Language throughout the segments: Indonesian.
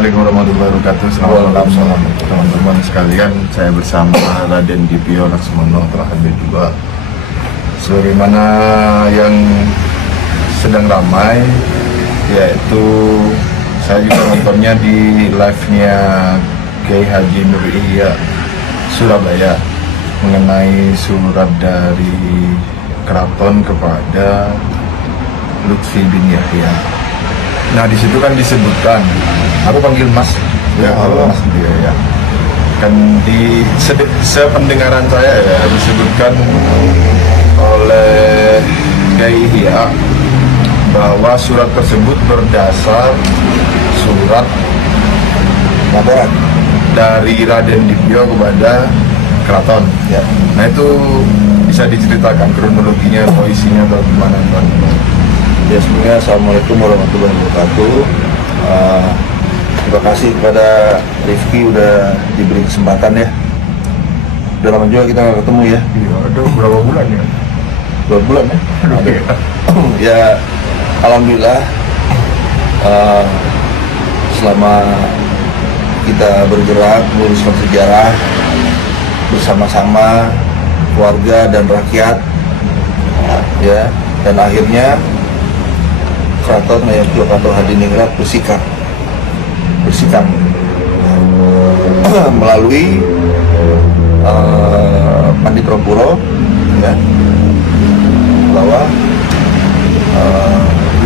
Assalamualaikum warahmatullahi wabarakatuh. Selamat malam teman-teman sekalian. Saya bersama Raden Dipio Laksmono telah hadir juga. Sebagaimana yang sedang ramai, yaitu saya juga nontonnya di live-nya Kiai Haji Nur Ihya Surabaya mengenai surat dari keraton kepada Lutfi bin Yahya. Nah, di situ kan disebutkan, aku panggil Mas, ya, Mas dia ya. Kan di sependengaran saya ya disebutkan oleh Kiai Ihya bahwa surat tersebut berdasar surat laporan dari Raden Dipio kepada keraton. Ya. Nah, itu bisa diceritakan kronologinya atau isinya atau gimana, Pak? Ya, sebelumnya Assalamualaikum warahmatullahi wabarakatuh. Terima kasih kepada Rifki udah diberi kesempatan ya. Udah lama juga kita nggak ketemu ya. Iya, ada berapa bulan ya? 2 bulan ya. Ada. Ya, alhamdulillah selama kita bergerak meluruskan sejarah bersama-sama keluarga dan rakyat, ya, dan akhirnya Keraton Ngayogyakarta Hadiningrat bersikap melalui Pandit Ropuro, ya, bahwa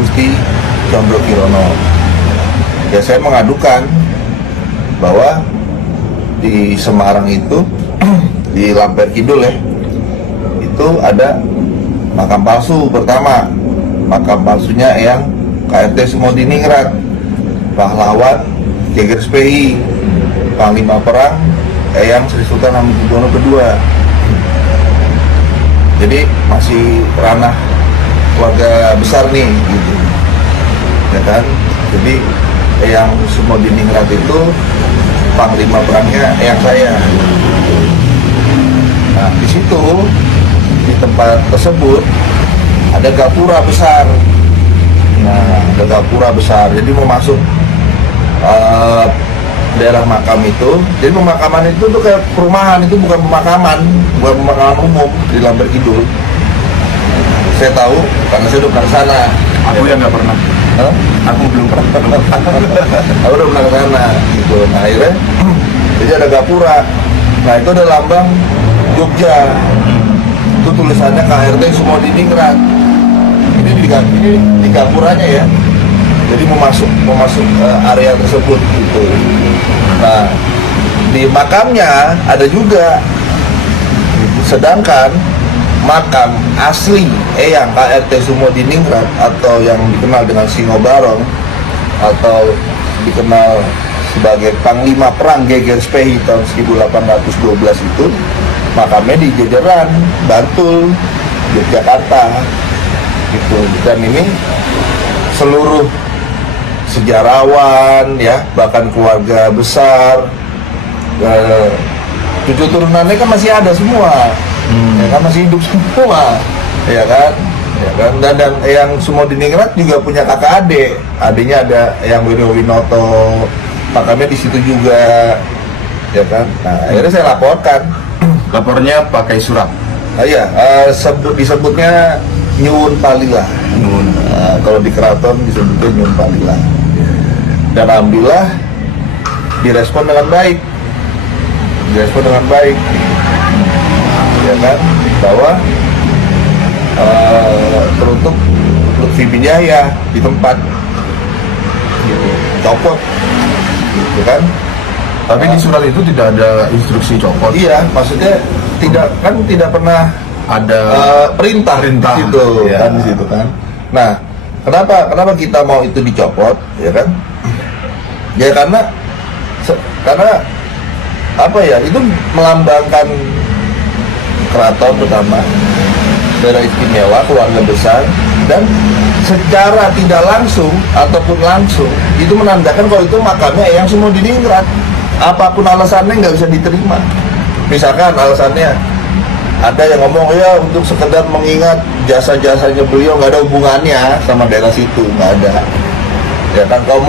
Gusti Condro Kirono. Ya, saya mengadukan bahwa di Semarang itu di Lamper Kidul ya, itu ada makam palsu. Pertama, makam palsunya yang KRT Sumodiningrat, pahlawan Geger SPI, Panglima Perang Eyang Sri Sultan Hamengkubuwono II. Jadi masih ranah keluarga besar nih, gitu, ya kan? Jadi Eyang Sumodiningrat itu Panglima Perangnya Eyang saya. Nah, di situ, di tempat tersebut ada gapura besar. Nah, ada gapura besar. Jadi mau masuk daerah makam itu. Jadi pemakaman itu tuh kayak perumahan, itu bukan pemakaman umum di Lamber Kidul. Saya tahu karena saya udah pernah ke sana. Aku yang nggak pernah. Hah? Aku belum pernah. Aku udah pernah ke sana. Gitu. Nah, akhirnya jadi ada gapura. Nah, itu ada lambang Jogja. Itu tulisannya KRT Sumodiningrat. Ini di gapuranya ya. Jadi mau masuk area tersebut gitu. Nah, di makamnya ada juga. Sedangkan makam asli Eyang KRT Sumodiningrat atau yang dikenal dengan Singobarong atau dikenal sebagai Panglima Perang Geger SPI tahun 1812 itu makamnya di Jejeran, Bantul, Yogyakarta gitu. Dan ini seluruh sejarawan ya, bahkan keluarga besar, cucu turunannya kan masih ada semua, ya kan, masih hidup semua, ya kan, dan yang Sumodiningrat juga punya kakak adik, adiknya ada yang Winoto, makamnya di situ juga, ya kan. Nah, akhirnya saya laporkan. Lapornya pakai surat. Iya, disebutnya Nyuwun Palila. Kalau di keraton disebutnya Nyuwun Palila. Dan alhamdulillah direspon dengan baik. Ya kan, bahwa teruntuk Lutfi bin Yahya di tempat gitu, copot, gitu kan. Tapi di surat itu tidak ada instruksi copot. Iya, maksudnya tidak pernah ada perintah gitu, ya. Kan di situ kan. Nah, kenapa kita mau itu dicopot, ya kan? Ya karena apa ya, itu melambangkan keraton pertama, daerah istimewa, keluarga besar, dan secara tidak langsung ataupun langsung itu menandakan kalau itu makamnya Eyang Sumodiningrat. Apapun alasannya nggak bisa diterima. Misalkan alasannya ada yang ngomong ya untuk sekedar mengingat jasa-jasanya beliau, nggak ada hubungannya sama daerah situ, nggak ada. Ya kan, kalau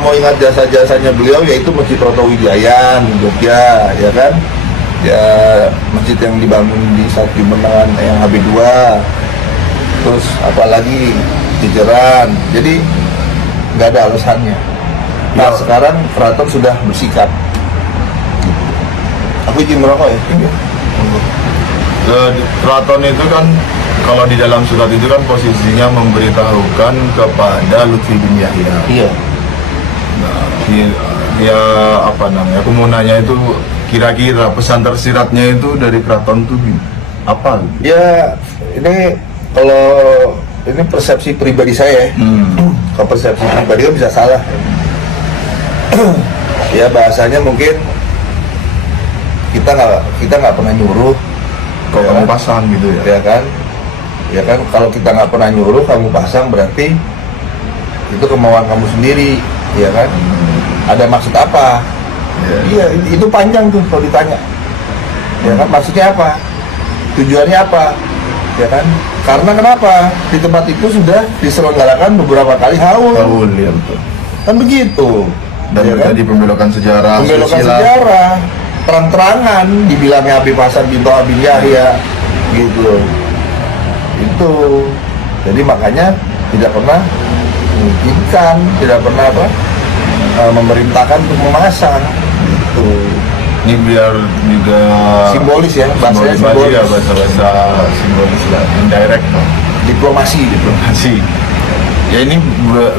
mau ingat jasa-jasanya beliau, yaitu Masjid Protowijayan Jogja, ya kan, ya masjid yang dibangun di saat kemenangan yang HB2, terus apalagi Jejeran. Jadi nggak ada alasannya. Nah, sekarang keraton sudah bersikap. Aku izin merokok ya. Keraton itu kan kalau di dalam surat itu kan posisinya memberitahukan kepada Lutfi bin Yahya. Iya. Nah, dia apa namanya? Aku mau nanya itu kira-kira pesan tersiratnya itu dari keraton itu apa? Ya, ini kalau ini persepsi pribadi saya. Kalau persepsi pribadi kan bisa salah. Ya bahasanya mungkin kita nggak pernah nyuruh. Kalau kamu pasang gitu ya? Ya kan, kalau kita nggak pernah nyuruh kamu pasang berarti itu kemauan kamu sendiri, ya kan? Ada maksud apa? Iya, itu panjang tuh kalau ditanya. Ya kan, maksudnya apa? Tujuannya apa? Ya kan? Karena kenapa? Di tempat itu sudah diselenggarakan beberapa kali haul. Haul, ya betul. Kan begitu. Dan ya kan? tadi pembelokan sejarah, pembelokan sejarah, terang-terangan dibilangnya Habib Hasan bintu Abi Yahya, gitu. Itu jadi makanya tidak pernah memungkinkan, tidak pernah memerintahkan untuk memasang gitu. Ini biar juga Simbolis ya, bahasanya simbolis. Ya, bahasa simbolis lah, indirect lah. Diplomasi. Ya ini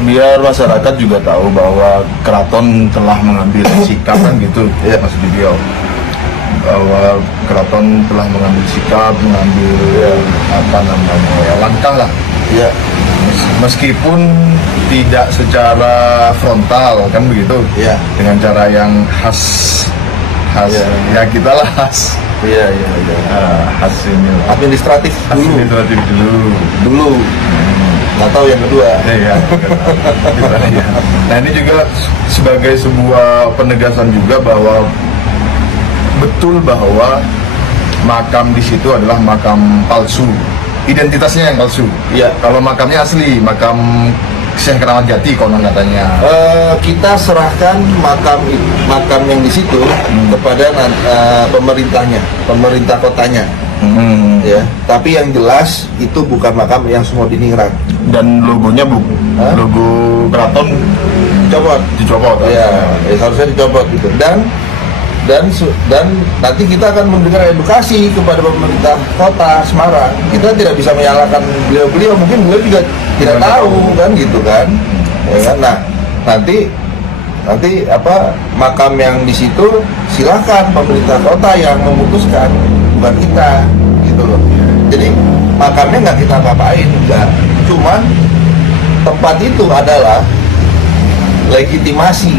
biar masyarakat juga tahu bahwa keraton telah mengambil sikap kan gitu ya, Mas Dibio, bahwa keraton telah mengambil sikap, mengambil apa namanya ya, langkah lah. Ya. Meskipun tidak secara frontal kan begitu. Ya. Dengan cara yang khas ya kita lah khas. Iya. Khas ini. Administratif dulu. Nggak tahu yang kedua. Ya. Nah ini juga sebagai sebuah penegasan juga bahwa betul bahwa makam di situ adalah makam palsu, identitasnya yang palsu. Iya. Kalau makamnya asli, makam Syekh Keramat Jati konon katanya. Kita serahkan makam yang di situ kepada pemerintahnya, pemerintah kotanya. Ya, tapi yang jelas itu bukan makam yang semua diningrat. Dan logonya logo keraton dicopot. Ya, harusnya dicopot gitu. Dan nanti kita akan memberikan edukasi kepada pemerintah kota Semarang. Kita tidak bisa menyalahkan beliau, mungkin beliau juga tidak tahu kan gitu kan. Ya kan? Nah, nanti makam yang di situ silakan pemerintah kota yang memutuskan, bukan kita gitu loh. Jadi makamnya nggak kita apa-apain, enggak. Cuman tempat itu adalah legitimasi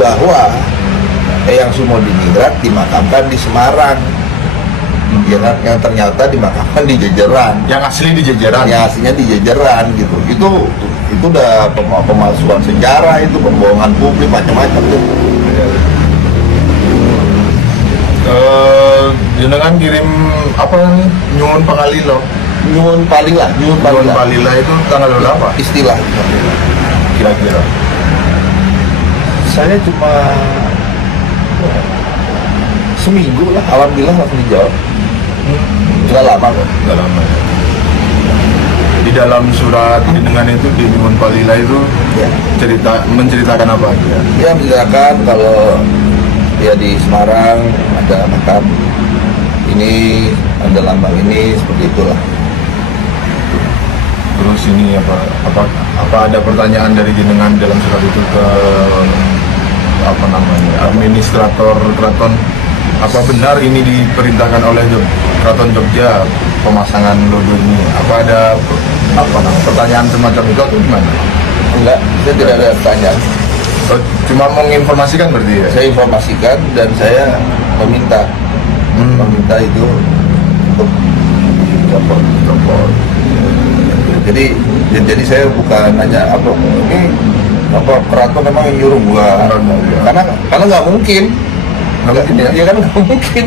bahwa Eyang Sumodiningrat dimakamkan di Semarang, ya kan? Yang ternyata dimakamkan di Jejeran, yang asli di Jejeran, yang aslinya di Jejeran gitu. Itu udah pemalsuan sejarah, itu pembohongan publik, macam-macam gitu. Jenengan kirim apa nih? Nyuwun Pangalila. Nyuwun Palila itu tanggal berapa? Istilah kira-kira. Saya cuma seminggu lah, alhamdulillah langsung dijawab. Nggak lama kok. Nggak lama. Di dalam surat dengan itu di Nyuwun Palila itu Ya. menceritakan apa aja? Ya, menceritakan kalau dia di Semarang ada makam ini, ada lambang ini, seperti itulah. Terus ini apa ada pertanyaan dari jenengan dalam surat itu ke apa namanya administrator keraton, apa benar ini diperintahkan oleh Keraton Jogja pemasangan logo ini? Apa ada pertanyaan semacam itu atau gimana? Enggak, saya tidak ada pertanyaan. Cuma menginformasikan berarti ya? Saya informasikan dan saya meminta itu untuk dicopot. Jadi saya bukan nanya ini keraton memang yang nyuruh gua, karena nggak mungkin ya kan, nggak mungkin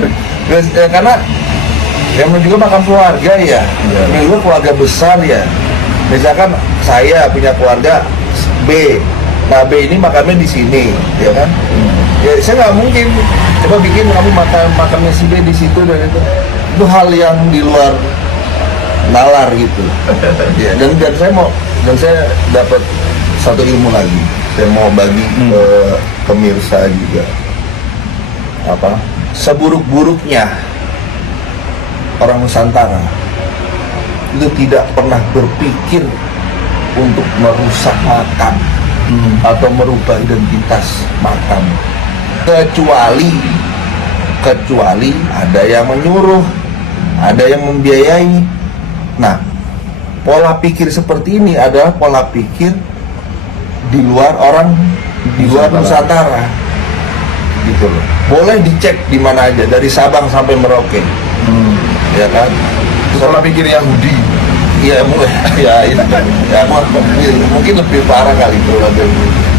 karena yang juga makam keluarga ya, juga keluarga besar ya, Misalkan saya punya keluarga B, nah B ini makamnya di sini, ya kan? Ya saya nggak mungkin coba bikin kamu makamnya si B di situ dan itu hal yang di luar nalar gitu. Ya, dan saya dapat satu ilmu lagi. Saya mau bagi ke pemirsa juga. Apa? Seburuk-buruknya orang Nusantara itu tidak pernah berpikir untuk merusak makam atau merubah identitas makam, kecuali ada yang menyuruh, ada yang membiayai. Nah, pola pikir seperti ini adalah pola pikir di luar Nusantara gitu loh. Boleh dicek di mana aja dari Sabang sampai Merauke, ya kan? Pola pikir Yahudi. Iya mulai, ya itu kan, ya mungkin lebih parah kali itu,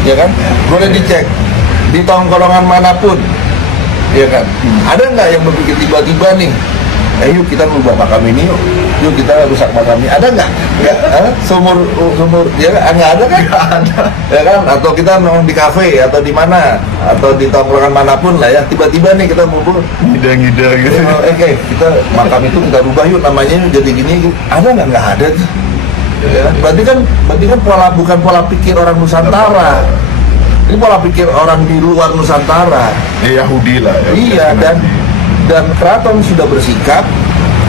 ya kan? Boleh dicek di tongkrongan manapun, ya kan? Ada nggak yang berpikir tiba-tiba nih, yuk kita rubah makam ini, yuk kita rusak makam ini, ada nggak? Nggak, sumur, ya nggak ada kan? Nggak ada, ya kan? Atau kita nongkrong di kafe atau di mana, atau di tongkrongan manapun lah ya, tiba-tiba nih kita ngumpul, ngida-ngida gitu. Oke, kita makam itu kita rubah yuk namanya jadi gini, ada nggak? Nggak ada tuh. Ya, berarti kan bukan pola pikir orang Nusantara. Ini pola pikir orang di luar Nusantara. Ya, Yahudi lah. Ya, iya, dan keraton sudah bersikap,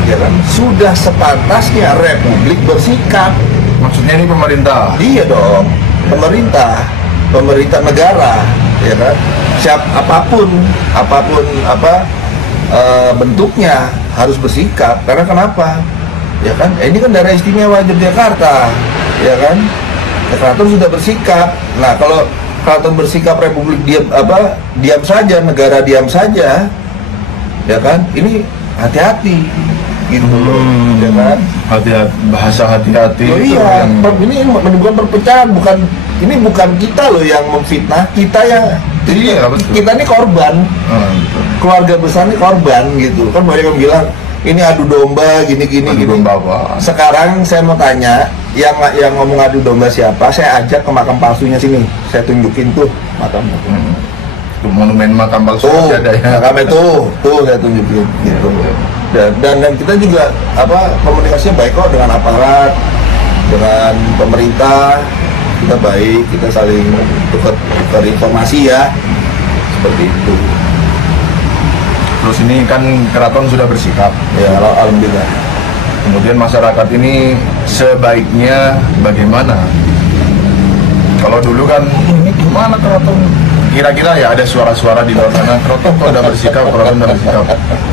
ya kan? Sudah sepantasnya Republik bersikap. Maksudnya ini pemerintah. Iya dong, pemerintah negara, ya kan? Apapun bentuknya harus bersikap. Karena kenapa? Ya kan? Ini kan daerah istimewa Yogyakarta, ya kan? Keraton sudah bersikap. Nah, kalau keraton bersikap, Republik diam saja, negara diam saja, ya kan? Ini hati-hati gitu loh, ya kan? Hati-hati, bahasa hati-hati. Oh, iya, ini menimbulkan perpecahan, ini bukan kita loh yang memfitnah, kita ini korban. Keluarga besar ini korban gitu. Kan banyak yang bilang ini adu domba gini. Domba apa? Sekarang saya mau tanya, yang ngomong adu domba siapa? Saya ajak ke makam palsunya sini. Saya tunjukin tuh makam. Monumen makam palsu ada ya. Makam tuh saya tunjukin gitu. Dan kita juga komunikasinya baik kok dengan aparat, dengan pemerintah. Kita baik, kita saling tukar informasi ya. Seperti itu. Terus ini kan keraton sudah bersikap. Ya, alhamdulillah. Kemudian masyarakat ini sebaiknya bagaimana? Kalau dulu kan ini gimana keraton? Kira-kira ya ada suara-suara di luar sana, keraton udah bersikap.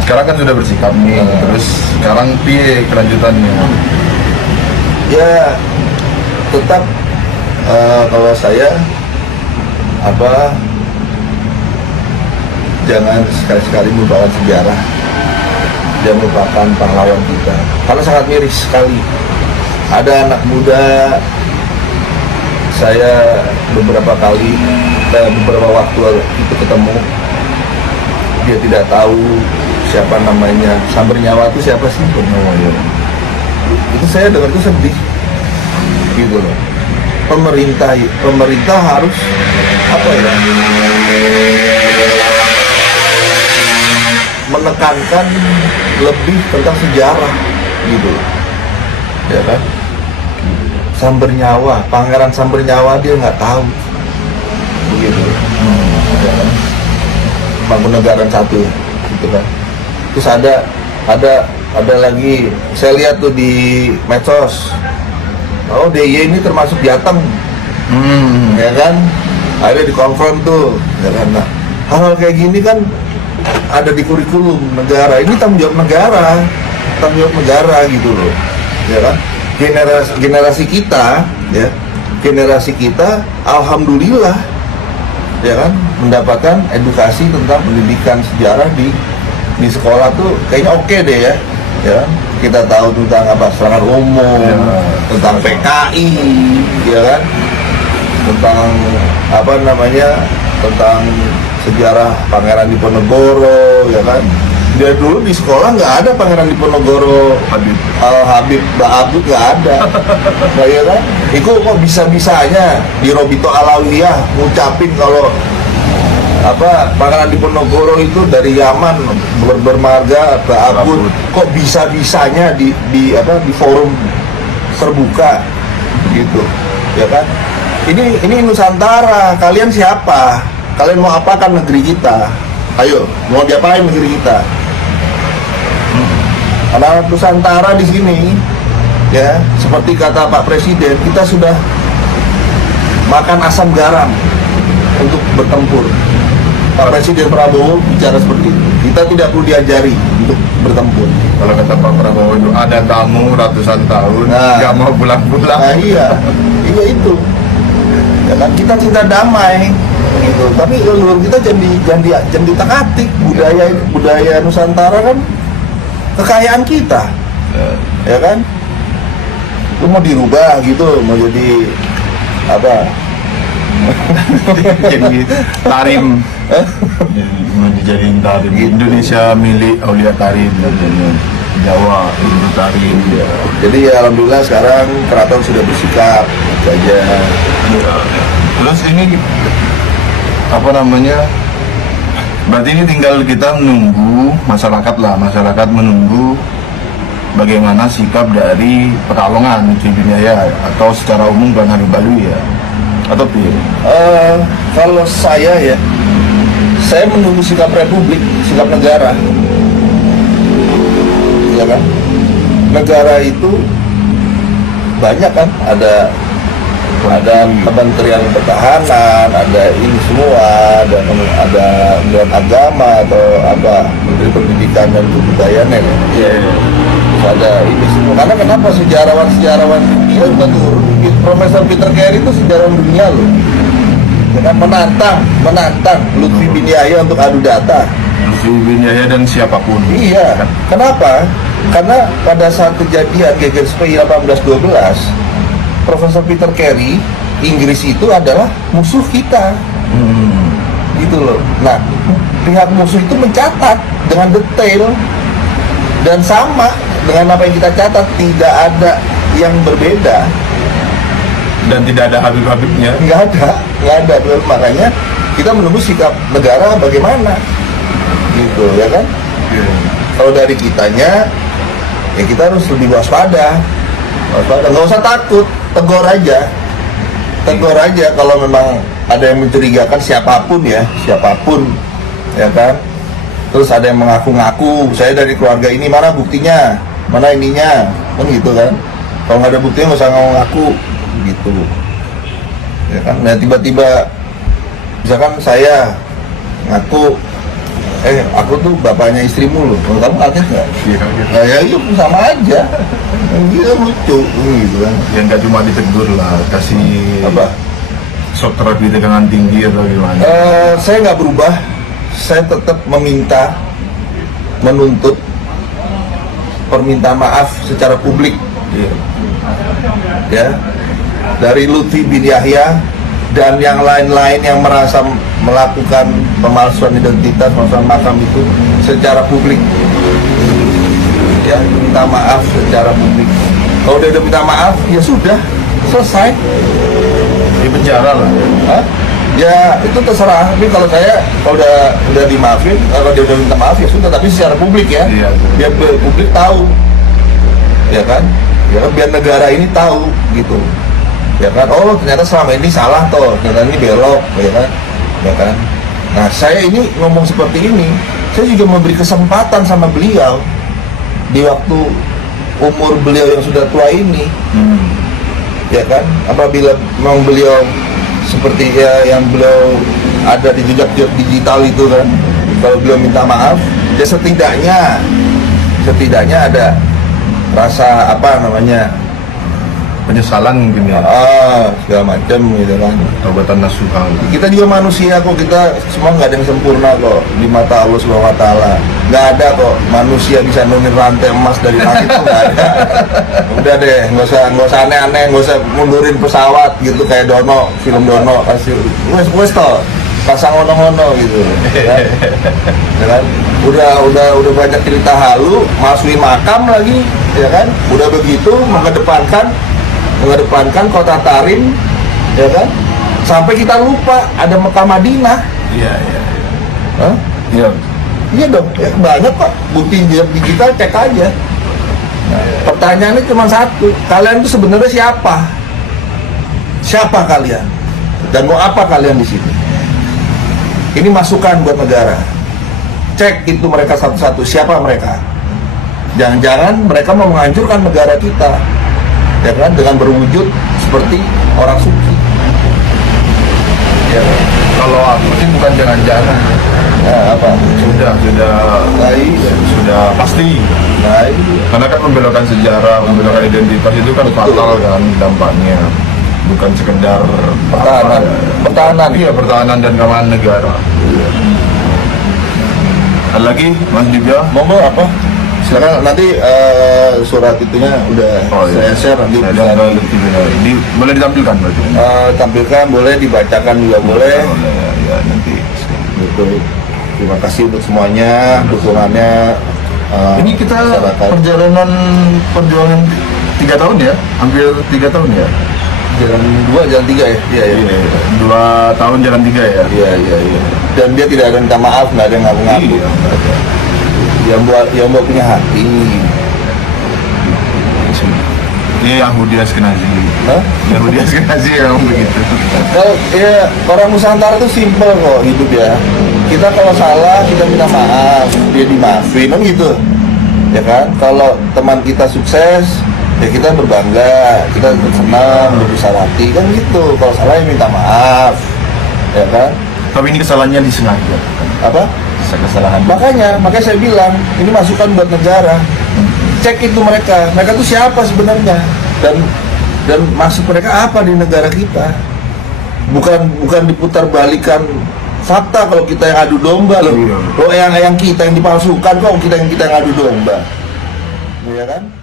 Sekarang kan sudah bersikap nih. Terus sekarang piye kelanjutannya? Ya tetap kalau saya jangan sekali-sekali melupakan sejarah dan melupakan pahlawan kita, karena sangat miris sekali. Ada anak muda, saya beberapa waktu itu ketemu, dia tidak tahu siapa namanya, Samber Nyawa itu siapa sih? Itu saya dengar itu sedih gitu loh. Pemerintah harus menekankan lebih tentang sejarah gitu, ya kan? Samber Nyawa, Pangeran Samber Nyawa dia nggak tahu, begitu. Ya kan? Mangkunegaran 1, gitu kan? Terus ada lagi, saya lihat tuh di medsos, oh DIY ini termasuk Jateng, ya kan? Ada di konfront tuh, ya kan? Nah, hal-hal kayak gini kan ada di kurikulum negara. Ini tanggung jawab negara gitu loh, ya kan? Generasi kita, alhamdulillah, ya kan, mendapatkan edukasi tentang pendidikan sejarah di sekolah tuh kayaknya oke deh ya. Ya, kita tahu tentang serangan umum, tentang PKI, ya kan, tentang tentang sejarah Pangeran Diponegoro, ya kan, Dari dulu di sekolah nggak ada Pangeran Diponegoro, Habib Ba'abud, nggak ada. Saya kan, itu kok bisa-bisanya di Robito Alawiyah ngucapin kalau Pangeran Diponegoro itu dari Yaman bermarga Ba'abud, kok bisa-bisanya di forum terbuka gitu, ya kan? Ini Nusantara, kalian siapa? Kalian mau apakan negeri kita? Ayo, mau diapain negeri kita? Anak Nusantara di sini, ya, seperti kata Pak Presiden, kita sudah makan asam garam untuk bertempur. Pak Presiden Prabowo bicara seperti itu. Kita tidak perlu diajari untuk bertempur. Kalau kata Pak Prabowo itu ada tamu ratusan tahun, nggak mau pulang-pulang. Nah iya itu. Ya kan, kita cinta damai, gitu. Tapi leluhur kita jangan ditak-atik. Budaya Nusantara kan kekayaan kita, ya kan? Lu mau dirubah gitu, mau jadi apa? Jadi tarim, mau dijadiin tarim. Indonesia milik Aulia Tarim, Jawa itu tarim. Ya. Jadi ya alhamdulillah sekarang keraton sudah bersikap saja. Terus ini apa namanya? Berarti ini tinggal kita menunggu masyarakat menunggu bagaimana sikap dari Pekalongan, Tribunjaya atau secara umum Bang Habib Alwi ya, atau kalau saya menunggu sikap Republik, sikap negara, ya kan? Negara itu banyak kan, ada Kementerian Pertahanan, ada ini semua, ada Kementerian Agama atau Menteri Pendidikan dan Kebudayaan ya. Terus ada ini semua. Karena kenapa sejarawan dunia juga turun. Profesor Peter Carey itu sejarawan dunia loh. Dengan menantang Lutfi bin Yahya untuk adu data. Lutfi bin Yahya dan siapapun. Iya. Kenapa? Karena pada saat kejadian GGSPI 1812, Profesor Peter Carey, Inggris itu adalah musuh kita, gitu loh. Nah, pihak musuh itu mencatat dengan detail dan sama dengan apa yang kita catat, tidak ada yang berbeda dan tidak ada Habib-Habibnya. Nggak ada. Makanya kita menunggu sikap negara bagaimana, gitu ya kan? Kalau dari kitanya, ya kita harus lebih waspada, nggak usah takut. Tegur aja kalau memang ada yang mencurigakan, siapapun ya kan. Terus ada yang mengaku-ngaku saya dari keluarga ini, mana buktinya, mana ininya, kan gitu kan. Kalau nggak ada buktinya nggak usah ngaku gitu, ya kan. Nah tiba-tiba misalkan saya ngaku, aku tuh bapaknya istrimu loh, kamu kaget nggak? Iya, ya sama aja. Dia lucu gitu kan. Yang nggak cuma ditegur lah, kasih shock terapi tegangan tinggi atau gimana? Saya nggak berubah. Saya tetap menuntut permintaan maaf secara publik. Ya, dari Lutfi bin Yahya dan yang lain-lain yang merasa melakukan pemalsuan identitas, pemalsuan makam itu secara publik. Ya, minta maaf secara publik. Kalau dia udah minta maaf, ya sudah, selesai. Di penjara lah. Ya itu terserah. Tapi kalau saya, kalau udah dimaafin, kalau dia udah minta maaf ya sudah. Tapi secara publik ya, biar publik tahu, ya kan? Ya kan, biar negara ini tahu gitu. Ya kan, oh ternyata selama ini salah toh, ternyata ini belok, ya kan. Nah saya ini ngomong seperti ini, saya juga memberi kesempatan sama beliau di waktu umur beliau yang sudah tua ini, ya kan. Apabila memang beliau seperti ya yang beliau ada di jejak digital itu kan, kalau beliau minta maaf, ya setidaknya ada rasa penyesalan mungkin ya, segala macam gitu kan, taubatan nasuha. Kita juga manusia kok, kita semua nggak ada yang sempurna kok di mata Allah Subhanahu Wa Taala. Nggak ada kok manusia bisa nurunin rantai emas dari langit tuh nggak ada. Udah deh, nggak usah aneh-aneh, nggak usah mundurin pesawat gitu kayak Dono, film Dono kasih wes toh. pasang ono-ono gitu, ya kan? Udah banyak cerita halu, masukin makam lagi, ya kan? Udah begitu mengedepankan kota Tarim, ya kan? Sampai kita lupa ada Mekah Madinah. Iya. Hah? Iya. Iya dong, ya, banyak kok bukti digital, cek aja. Nah, pertanyaannya cuma satu, kalian itu sebenarnya siapa? Siapa kalian? Dan mau apa kalian di sini? Ini masukan buat negara. Cek itu mereka satu-satu, siapa mereka? Jangan-jangan mereka mau menghancurkan negara kita, ya kan? Dengan berwujud seperti orang suci. Ya, kalau aku sih bukan jangan-jangan. Nah, apa? Sudah pasti. Nah, iya. Karena kan membelokkan sejarah, membelokkan identitas itu kan fatal kan dampaknya. Bukan sekedar Pertahanan. Iya, pertahanan dan keamanan negara. Iya. Ada lagi, Mas Dibya? Monggo apa? Silakan nanti surat itunya udah saya share nanti bisa ini boleh ditampilkan berarti. Tampilkan, boleh dibacakan juga boleh. Ya, nanti. Gitu. Terima kasih untuk semuanya dukungannya. Ini kita masyarakat. perjuangan 3 tahun ya, hampir 3 tahun ya. Jalan 2, jalan 3 ya? Iya. 2 tahun jalan 3 ya. Iya. Dan dia tidak ada minta maaf, nggak ada yang ngaku-ngaku. Iya. Yang buat punya hati. Ini Yahudi Askenazi. Hah? Yahudi Askenazi yang begitu. Kalau ya orang Nusantara itu simpel kok hidup ya. Kita kalau salah kita minta maaf, dia dimaafin kan gitu. Ya kan? Kalau teman kita sukses, ya kita berbangga, kita senang, berbesar hati kan gitu. Kalau salah ya minta maaf. Ya kan? Tapi ini kesalahannya disengaja. Apa? Kesalahan. Makanya saya bilang ini masukan buat negara. Cek itu mereka tuh siapa sebenarnya dan maksud mereka apa di negara kita. Bukan diputar balikan fakta kalau kita yang adu domba loh. Iya. Kalau yang kita yang dipalsukan kok kita yang adu domba. Ya kan?